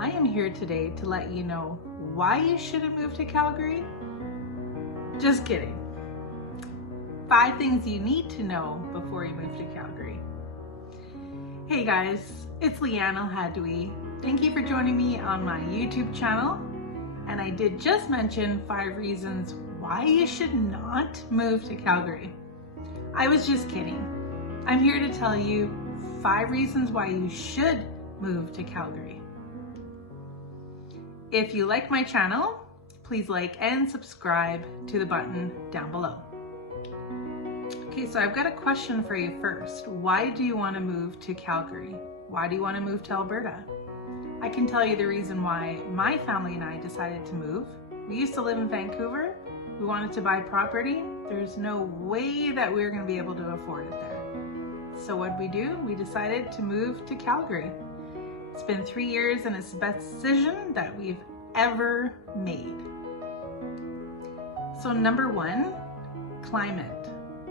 I am here today to let you know why you shouldn't move to Calgary. Just kidding. 5 things you need to know before you move to Calgary. Hey guys, it's Leane El Haddaoui. Thank you for joining me on my YouTube channel. And I did just mention 5 reasons why you should not move to Calgary. I was just kidding. I'm here to tell you 5 reasons why you should move to Calgary. If you like my channel, please like and subscribe to the button down below. Okay, so I've got a question for you first. Why do you want to move to Calgary? Why do you want to move to Alberta? I can tell you the reason why my family and I decided to move. We used to live in Vancouver. We wanted to buy property. There's no way that we were going to be able to afford it there. So what did we do? We decided to move to Calgary. It's been 3 years and it's the best decision that we've ever made. So number 1, climate.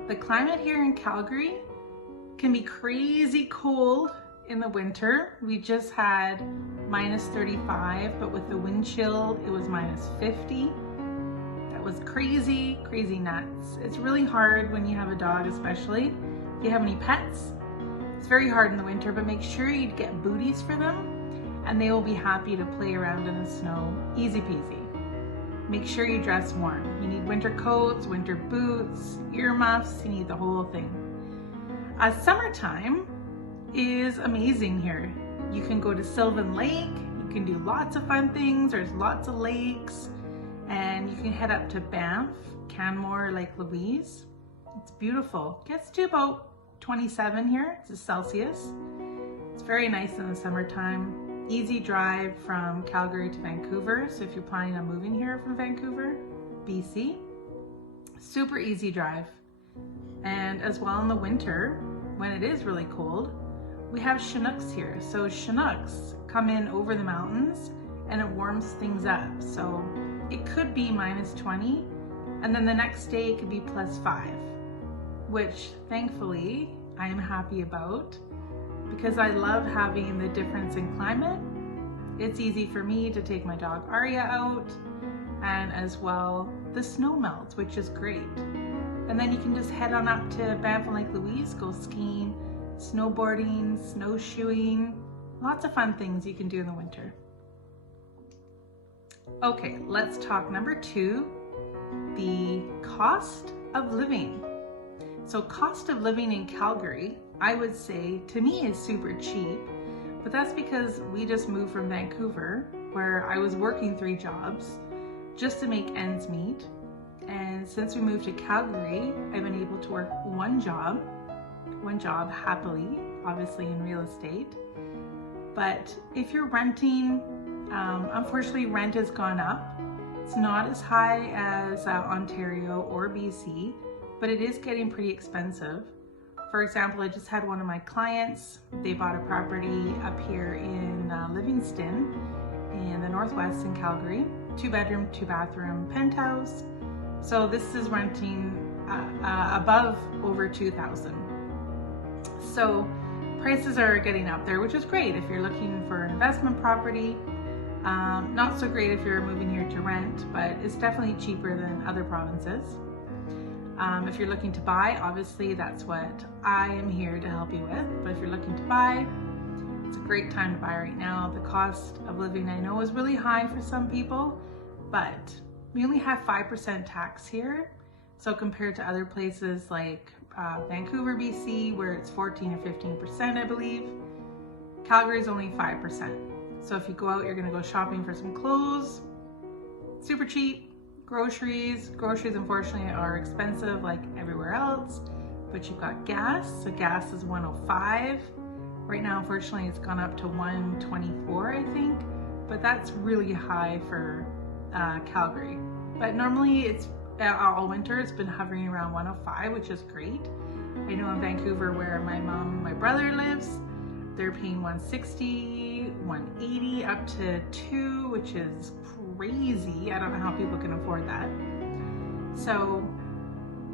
The climate here in Calgary can be crazy cold in the winter. We just had -35, but with the wind chill, it was -50. That was crazy, crazy nuts. It's really hard when you have a dog, especially. If you have any pets, it's very hard in the winter, but make sure you get booties for them and they will be happy to play around in the snow. Easy peasy. Make sure you dress warm. You need winter coats, winter boots, earmuffs, you need the whole thing. Summertime is amazing here. You can go to Sylvan Lake, you can do lots of fun things, there's lots of lakes, and you can head up to Banff, Canmore, Lake Louise. It's beautiful. Gets to about 27 here, it's Celsius. It's very nice in the summertime. Easy drive from Calgary to Vancouver. So if you're planning on moving here from Vancouver, BC, super easy drive. And as well in the winter, when it is really cold, we have Chinooks here. So Chinooks come in over the mountains and it warms things up. So it could be -20 and then the next day it could be +5, which thankfully I am happy about because I love having the difference in climate. It's easy for me to take my dog Aria out, and as well the snow melts, which is great. And then you can just head on up to Banff and Lake Louise, go skiing, snowboarding, snowshoeing, lots of fun things you can do in the winter. Okay, let's talk number 2, the cost of living. So cost of living in Calgary, I would say, to me is super cheap, but that's because we just moved from Vancouver, where I was working 3 jobs just to make ends meet. And since we moved to Calgary, I've been able to work one job happily, obviously in real estate. But if you're renting, unfortunately rent has gone up. It's not as high as Ontario or BC, but it is getting pretty expensive. For example, I just had one of my clients, they bought a property up here in Livingston in the northwest in Calgary, 2-bedroom, 2-bathroom penthouse. So this is renting above over $2,000. So prices are getting up there, which is great if you're looking for an investment property. Not so great if you're moving here to rent, but it's definitely cheaper than other provinces. If you're looking to buy, obviously that's what I am here to help you with. But if you're looking to buy, it's a great time to buy right now. The cost of living, I know, is really high for some people, but we only have 5% tax here. So compared to other places like Vancouver, BC, where it's 14 or 15%, I believe, Calgary is only 5%. So if you go out, you're gonna go shopping for some clothes, super cheap. Groceries unfortunately are expensive like everywhere else, but you've got gas. So gas is 105. Right now, unfortunately, it's gone up to 124, I think, but that's really high for Calgary. But normally it's all winter, it's been hovering around 105, which is great. I know in Vancouver where my brother lives, they're paying 160, 180, up to 2, which is crazy. I don't know how people can afford that. So,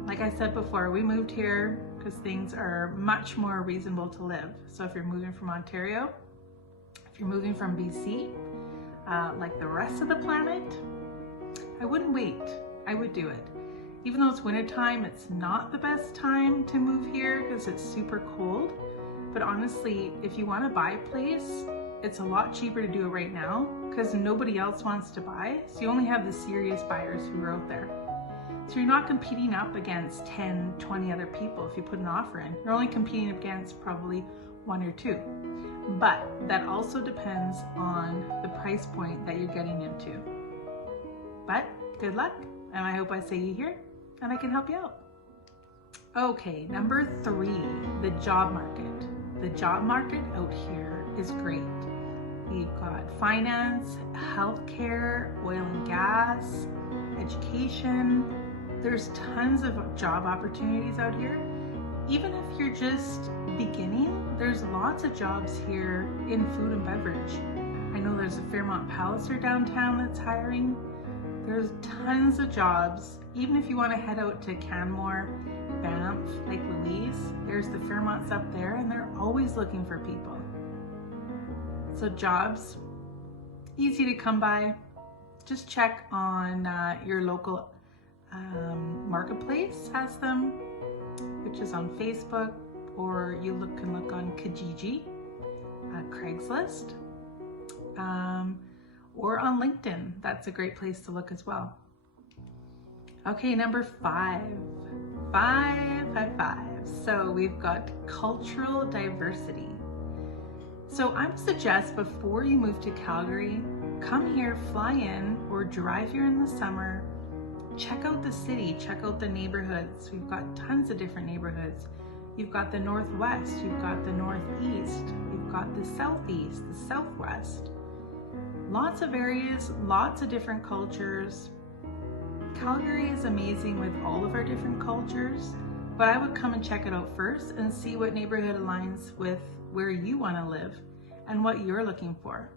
like I said before, we moved here because things are much more reasonable to live. So if you're moving from Ontario, if you're moving from BC, like the rest of the planet, I wouldn't wait. I would do it. Even though it's wintertime, it's not the best time to move here because it's super cold. But honestly, if you want to buy a place, it's a lot cheaper to do it right now because nobody else wants to buy. So you only have the serious buyers who are out there. So you're not competing up against 10, 20 other people if you put an offer in. You're only competing against probably 1 or 2. But that also depends on the price point that you're getting into. But good luck, and I hope I see you here and I can help you out. Okay, number 3, the job market. The job market out here is great. We've got finance, healthcare, oil and gas, education. There's tons of job opportunities out here. Even if you're just beginning, there's lots of jobs here in food and beverage. I know there's a Fairmont Palliser downtown that's hiring. There's tons of jobs. Even if you want to head out to Canmore, Banff, Lake Louise, there's the Fairmonts up there and they're always looking for people. So jobs, easy to come by. Just check on your local marketplace has them, which is on Facebook, or you can look on Kijiji, Craigslist, or on LinkedIn. That's a great place to look as well. Okay, number 5. 5. So we've got cultural diversity. So I would suggest before you move to Calgary, come here, fly in, or drive here in the summer. Check out the city, check out the neighborhoods. We've got tons of different neighborhoods. You've got the Northwest, you've got the Northeast, you've got the Southeast, the Southwest. Lots of areas, lots of different cultures. Calgary is amazing with all of our different cultures, but I would come and check it out first and see what neighborhood aligns with where you want to live and what you're looking for.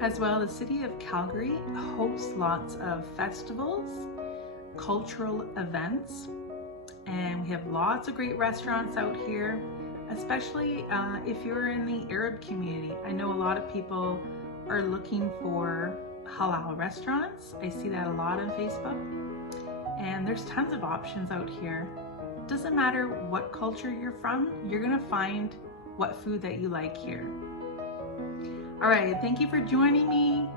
As well, the city of Calgary hosts lots of festivals, cultural events, and we have lots of great restaurants out here, especially if you're in the Arab community. I know a lot of people are looking for halal restaurants. I see that a lot on Facebook, and there's tons of options out here. Doesn't matter what culture you're from, you're gonna find what food that you like here. All right, thank you for joining me.